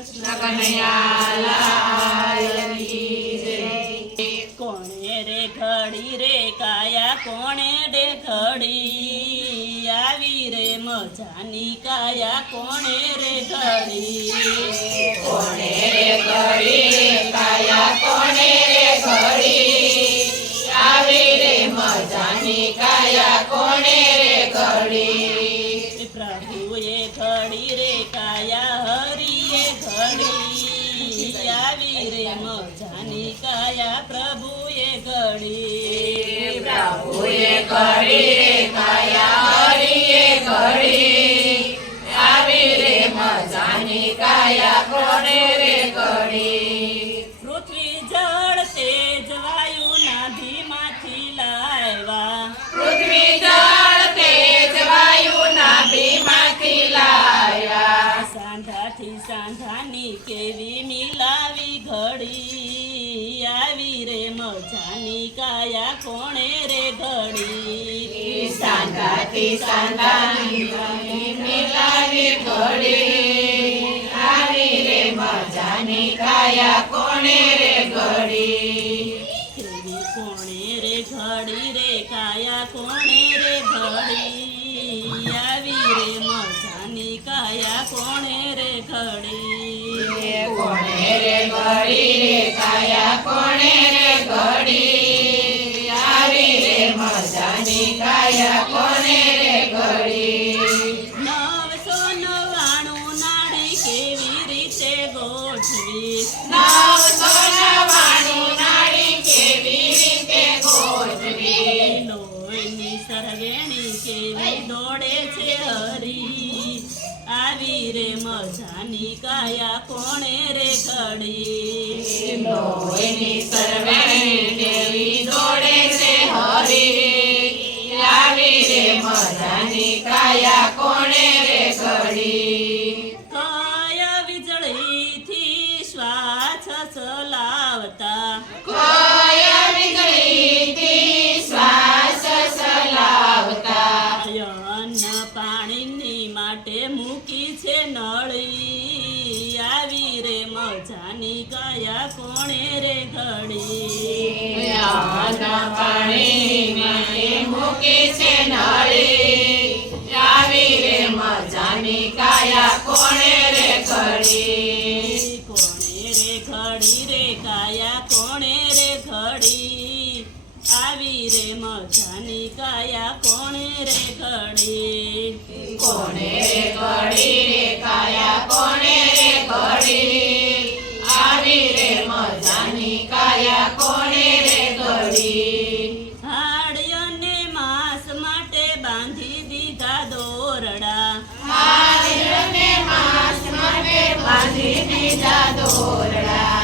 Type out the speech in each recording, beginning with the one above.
કૃષ્ણ કનૈયા લાલની જય। કોણે રે ઘડી રે કાયા કોણે રે ઘડી આવી રે મજાની કાયા કોણે રે ઘડી કોણે રે ઘડી રે કાયા કોણે રે ઘડી આવી રે મજાની કાયા કોણે રે ઘડી પ્રભુએ ઘડી રે કાયા હરિએ ઘડી આવી રે મજાની કાયા પ્રભુએ ઘડી પ્રભુએ ઘડી રે કાયા હરિએ ઘડી આવી રે મજાની કાયા કોણે રે ઘડી પૃથ્વી જળ તેજ વાયુ નાભીમાંથી લાવ્યા પૃથ્વી જળ તેજ વાયુ નાભીમાંથી લાવ્યા સાંધાથી સાંધાની કેવી મિલાવી ઘડી આવી રે મજાની કાયા કોણે રે ઘડી સાંધાથી સાંધાની મિલાવી ઘડી આવી રે મજાની કાયા કોણે રે ઘડી કેવી કોણે રે ઘડી રે કાયા કોણે રે ઘડી આવી રે મજાની કાયા કોણે રે ઘડી કોણે રે ઘડી રે કાયા કોણે રે ઘડી આવી રે મજાની કાયા કોણે રે ઘડી 999 નાડી કેવી રીતે ગોઠવી 999 નાડી કેવી રીતે ગોઠવી લોહીની સરવેણી કેવી દોડે છે હરી આવી રે મજાની કાયા કોણે રે ઘડી લોહીની સરવેણી દેવી દોડે છે હરી આવી રે મજાની કાયા કોણે રે ઘડી કાયા વીજળીથી શ્વાસ ચલાવતા કાયા વીજળીથી શ્વાસ ચલાવતા અન્ન પાણીની માટે મૂકી છે નળી આવી રે મજાની કાયા કોણે રે ઘડી અન્ન પાણી માટે મૂકી છે નળી આવી રે મજાની કાયા કોણે રે ઘડી કોણે રે ઘડી રે કાયા કોણે રે ઘડી આવી રે મજાની કાયા કોણે રે ઘડી કોણે રે ઘડી રે કાયા કોણે રે ઘડી આવી રે મજાની કાયા કોણે રે ઘડી હાડિયાને માંસ માટે બાંધી દીધા દોરડા હાડિયાને માંસ માટે બાંધી દીધા દોરડા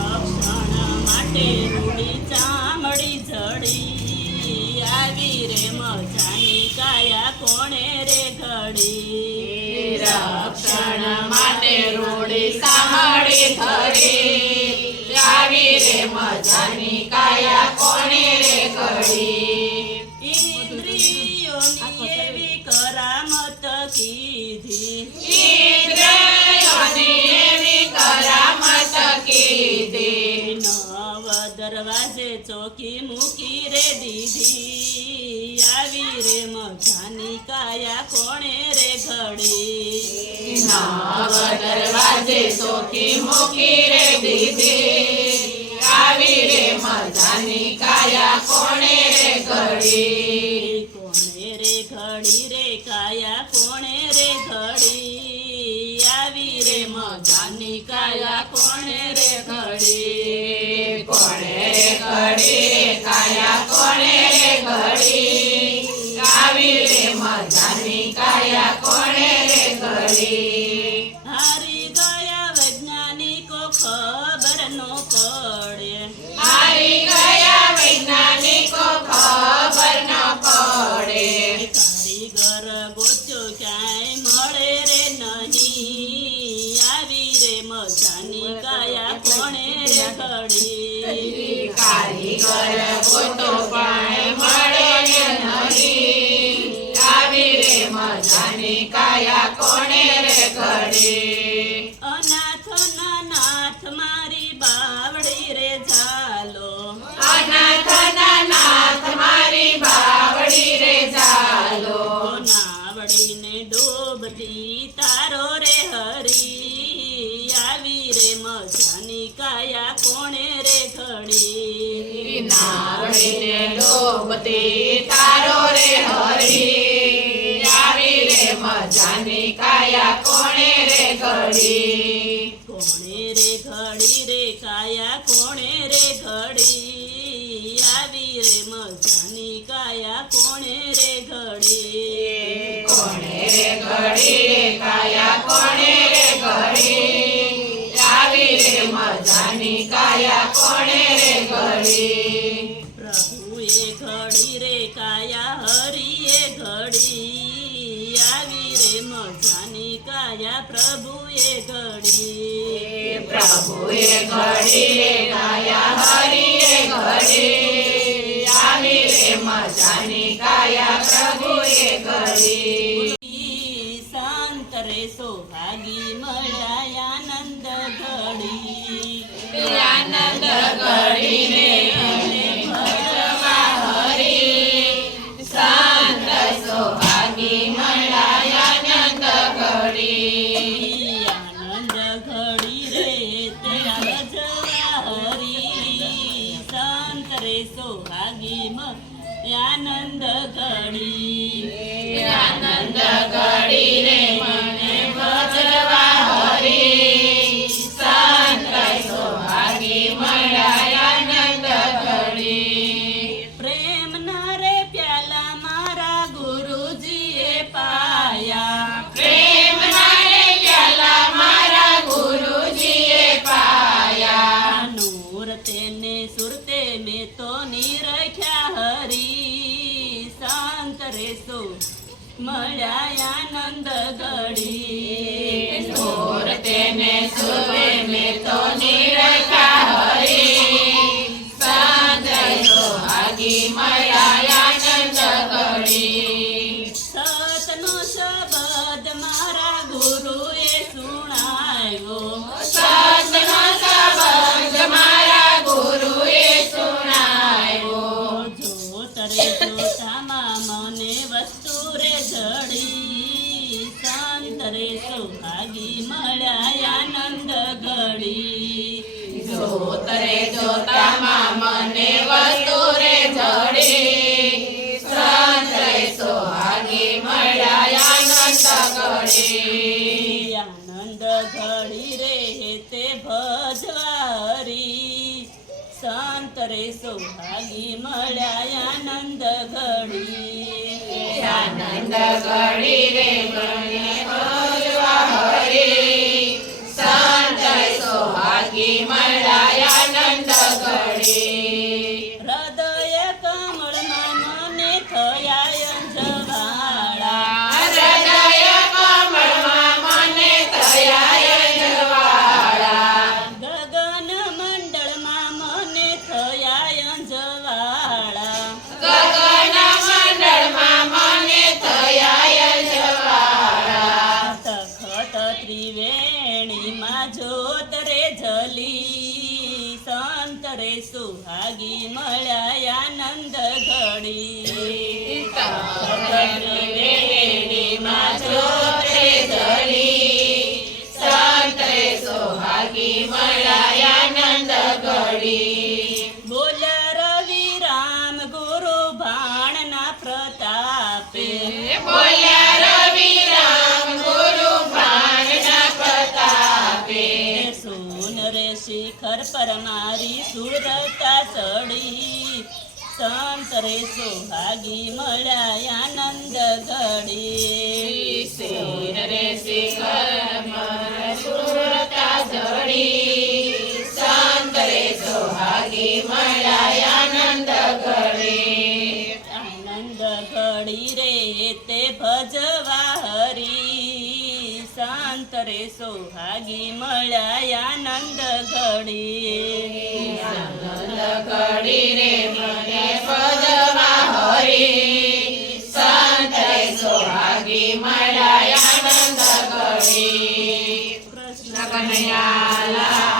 રક્ષણ માટે રૂડી ચામડી જડી આવી રે મજાની કાયા કોણે રે ઘડી રક્ષણ માટે રૂડી સાંભળી ધરી આવી રે મજાની કાયા કોણે રે ઘડી ઇન્દ્રિયોની એવી કરામત કીધી ઇન્દ્રિયોની એવી કરામત કીધી 9 દરવાજે ચોકી મૂકી રે દીધી આવી રે મજાની કાયા કોણે રે ઘડી 9 દરવાજે ચોકી મૂકી રે દીધી આવી રે મજાની કાયા કોણે રે ઘડી કોણે રે ઘડી રે કાયા કોણે રે ઘડી આવી રે મજાની કાયા કોણે રે ઘડી કોણે રે ઘડી રે કાયા કોણે રે ઘડી આવી રે મજાની કાયા કોણે રે ઘડી હારી ગયા વૈજ્ઞાનિકો ખબર નો પડે હારી ગયા વૈજ્ઞાનિકો ખબર ન પડે કારીગર ગોચો ક્યાંય મળે રે નહીં આવી રે મજાની કાયા કોણે રે ઘડી કારીગર ગોતો પણ મળે નહીં આવી રે મજાની કાયા કોણે રે ઘડી અનાથ સોબતી તારો રે હરી આવી રે મજાની કાયા કોણે રે ઘડી કોણે રે ઘડી રે કાયા કોણે રે ઘડી આવી રે મજાની કાયા કોણે રે ઘડી કોણે રે ઘડી રે કાયા કોણે રે ઘડી આવી રે મજાની કાયા કોણે રે ઘડી પ્રભુએ ઘડી રે કાયા હરિએ ઘડી આવી રે મજાની કાયા પ્રભુએ ઘડી પ્રભુએ ઘડી રે કાયા હરિએ ઘડી આવી રે મજાની કાયા પ્રભુએ ઘડી શાંત રે સોભાગી મળ્યા આનંદ ઘડી આનંદ ઘડીને ભજવા હરી શાંત સોહાગી મળ્યા આનંદ ઘડી આનંદ ઘડી રે તે ભજવા હરી શાંત રે સોભાગી આનંદ ઘડી આનંદ ઘડી રે મને ભજવા હરી શાંત સોહાગી મળ્યા આનંદ ઘડી પ્રેમ ના રે પ્યાલા મારા ગુરુજીએ પાયા પ્રેમ નારે પ્યાલા મારા ગુરુજીએ પાયા નૂર તેને સુરતે મેં તો નિરખ્યા હરી શાંત રેસો મળ્યા આનંદ ઘડી નૂર તેને સુરે મેં તો નિરખ્યા હરી શાંત સોહાગી મળ્યા આનંદ ઘડી સતનો શબ્દ મારા ગુરુએ સુણાવ્યો સતનો સંબંધ મારા ગુરુએ સુણાવ્યો જોત રે જોતામાં મને વસ્તુ રે જડી શાંત રે સૌભાગી મળ્યા આનંદ ઘડી જોત રે જોતામાં મને વસ્તુ રે જડી શાંત રે સોહાગી મળ્યા આનંદ ઘડી આનંદ ઘડી રે તે ભજવા હરી શાંત રે સૌભાગી મળ્યા આનંદ ઘડી આનંદ ઘડી રે મને ભજવા હરી શાંત સોહાગી મળ્યા આનંદ ઘડી હૃદય કમળમાં મને થયા અંજવાળા હૃદય કમળમાં મને થયા અંજવાળા ગગન મંડળમાં મને થયા અંજવાળા ગગન મંડળમાં મને થયા અંજવાળા તખત ત્રિવેણીમાં જ્યોત રે જલી સંત રે સુહાગી મળ્યા આનંદ ઘડી ત્રિવેણીમાં જ્યોત રે જલી શાંત રે સોહાગી મળ્યા આનંદ ઘડી બોલ રવિ રામ ગુરુ ભાણના પ્રતાપે બોલ્યા રવિ રામ ગુરુ ભાણના પ્રતાપે સોન રે શિખર પર મારી સુરતા ચડી સંત રે સોહાગી મળ્યા આનંદ ઘડી શિર રે શિખર મર સુરતા જડી શાંત રે સોહાગી મળ્યા આનંદ ઘડી આનંદ ઘડી રે તે ભજવા હરી શાંત રે સોહાગી મળ્યા આનંદ ઘડી આનંદ ઘડી રે મને ભજવા હરી શાંત રે સોહાગી મળ્યા આનંદ ઘડી કૃષ્ણ કનૈયા